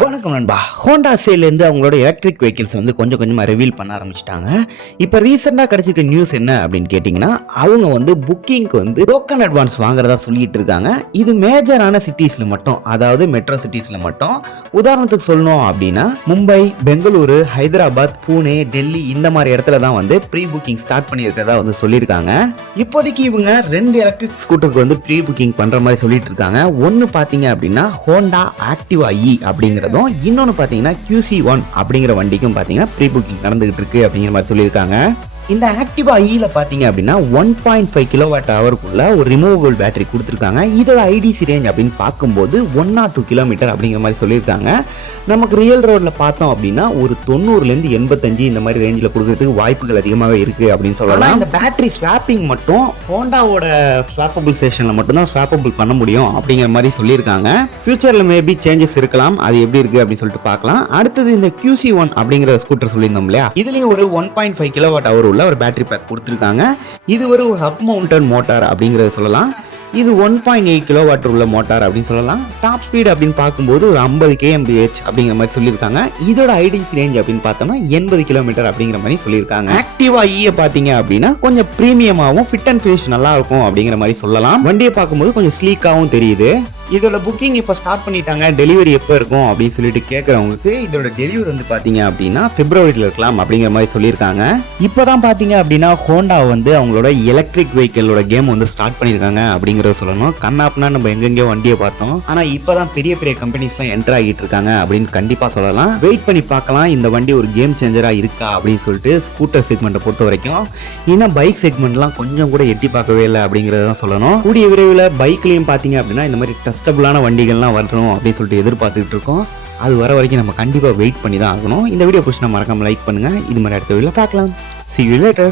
வணக்கம் நண்பா. ஹோண்டா சேல்லேருந்து அவங்களோட எலக்ட்ரிக் வெஹிக்கிள்ஸ் வந்து கொஞ்சம் கொஞ்சமாக ரிவீல் பண்ண ஆரம்பிச்சிட்டாங்க. இப்போ ரீசெண்டாக கிடச்சிருக்க நியூஸ் என்ன அப்படின்னு கேட்டிங்கன்னா, அவங்க வந்து புக்கிங்க்கு வந்து டோக்கன் அட்வான்ஸ் வாங்குறதா சொல்லிட்டு இருக்காங்க. இது மேஜரான சிட்டிஸில் மட்டும், அதாவது மெட்ரோ சிட்டிஸில் மட்டும். உதாரணத்துக்கு சொல்லணும் அப்படின்னா மும்பை, பெங்களூரு, ஹைதராபாத், பூனே, டெல்லி இந்த மாதிரி இடத்துல தான் வந்து ப்ரீ புக்கிங் ஸ்டார்ட் பண்ணியிருக்கிறதா வந்து சொல்லியிருக்காங்க. இப்போதைக்கு இவங்க 2 எலக்ட்ரிக் ஸ்கூட்டருக்கு வந்து ப்ரீ புக்கிங் பண்ணுற மாதிரி சொல்லிட்டு இருக்காங்க. ஒன்று பார்த்தீங்க அப்படின்னா ஹோண்டா ஆக்டிவா இ அப்படிங்கிறதும், இன்னொன்று பார்த்தீங்கன்னா QC1 அப்படிங்கிற வண்டிக்கும் பார்த்தீங்கன்னா ப்ரீ புக்கிங் நடந்துகிட்டு இருக்கு அப்படிங்கிற மாதிரி சொல்லியிருக்காங்க. இந்த ஆக்டிவா இல பார்த்தீங்க அப்படின்னா 1.5 கிலோவாட் ஹவருக்குள்ள ஒரு ரிமூவபிள் பேட்டரி கொடுத்துருக்காங்க. இதோட ஐடிசி ரேஞ்ச் அப்படின்னு பார்க்கும்போது 102 கிலோமீட்டர் அப்படிங்கிற மாதிரி சொல்லியிருக்காங்க. நமக்கு ரியல் ரோடில் பார்த்தோம் அப்படின்னா ஒரு 90லேருந்து 85 இந்த மாதிரி ரேஞ்சில் கொடுக்கறதுக்கு வாய்ப்புகள் அதிகமாகவே இருக்குது அப்படின்னு சொல்லலாம். இந்த பேட்டரி ஸ்வாப்பிங் மட்டும் ஹோண்டாவோட ஸ்வாப்பபிள் ஸ்டேஷனில் மட்டும்தான் ஸ்வாப்பபிள் பண்ண முடியும் அப்படிங்கிற மாதிரி சொல்லியிருக்காங்க. ஃபியூச்சரில் மேபி சேஞ்சஸ் இருக்கலாம், அது எப்படி இருக்குது அப்படின்னு சொல்லிட்டு பார்க்கலாம். அடுத்தது இந்த QC1 அப்படிங்கிற ஸ்கூட்டர் சொல்லியிருந்தோம் இல்லையா, இதுலேயும் ஒரு 1.5 கிலோவாட் ஹவர் உள்ள ஒரு பேட்டரி பேக் கொடுத்துருக்காங்க. இது ஒரு ஹப் மவுண்டட் மோட்டார் அப்படிங்கறத சொல்லலாம். இது 1.8 கிலோவாட் உள்ள மோட்டார் அப்படின்னு சொல்லலாம். டாப் ஸ்பீட் அப்படின்னு பார்க்கும்போது ஒரு 50 kmph அப்படிங்கிற மாதிரி சொல்லியிருக்காங்க. இதோட ஐடிசி ரேஞ்ச் அப்படின்னு பார்த்தோம்னா 80 கிலோமீட்டர் அப்படிங்கிற மாதிரி சொல்லியிருக்காங்க. ஆக்டிவா இ பார்த்தீங்க அப்படின்னா கொஞ்சம் பிரீமியமாகவும் ஃபிட் அண்ட் ஃபினிஷ் நல்லா இருக்கும் அப்படிங்கிற மாதிரி சொல்லலாம். வண்டியை பார்க்கும்போது கொஞ்சம் ஸ்லீக்காகவும் தெரியுது. இதோட புக்கிங் இப்போ ஸ்டார்ட் பண்ணிட்டாங்க. டெலிவரி எப்போ இருக்கும் அப்படின்னு சொல்லிட்டு கேட்குறவங்களுக்கு இதோட டெலிவரி வந்து பார்த்தீங்க அப்படின்னா பிப்ரவரியில் இருக்கலாம் அப்படிங்கிற மாதிரி சொல்லியிருக்காங்க. இப்போ தான் பார்த்தீங்க அப்படின்னா ஹோண்டா வந்து அவங்களோட எலக்ட்ரிக் வெஹிக்கிளோட கேம் வந்து ஸ்டார்ட் பண்ணியிருக்காங்க அப்படிங்கிறத சொல்லணும். கண்ணாப்புனா நம்ம எங்கெங்கேயோ வண்டியை பார்த்தோம், ஆனால் இப்போ தான் பெரிய பெரிய கம்பெனிஸ்லாம் என்டர் ஆகிட்டு இருக்காங்க அப்படின்னு கண்டிப்பாக சொல்லலாம். வெயிட் பண்ணி பார்க்கலாம் இந்த வண்டி ஒரு கேம் சேஞ்சராக இருக்கா அப்படின்னு சொல்லிட்டு. ஸ்கூட்டர் செக்மெண்ட்டை பொறுத்த வரைக்கும் இன்னும் பைக் செக்மெண்ட்லாம் கொஞ்சம் கூட எட்டி பார்க்கவே இல்லை அப்படிங்கிறத தான் சொல்லணும். கூடிய விரைவில் பைக்லையும் பார்த்தீங்க அப்படின்னா இந்த மாதிரி டஸ்டபுளான வண்டிகள்லாம் வரணும் அப்படின்னு சொல்லிட்டு எதிர்பார்த்துக்கிட்டு இருக்கோம். அது வர வரைக்கும் நம்ம கண்டிப்பாக வெயிட் பண்ணி தான் ஆகணும். இந்த வீடியோ பிடிச்சி மறக்காம லைக் பண்ணுங்கள். இது மாதிரி அடுத்த வீடியோவில் பார்க்கலாம். See you later.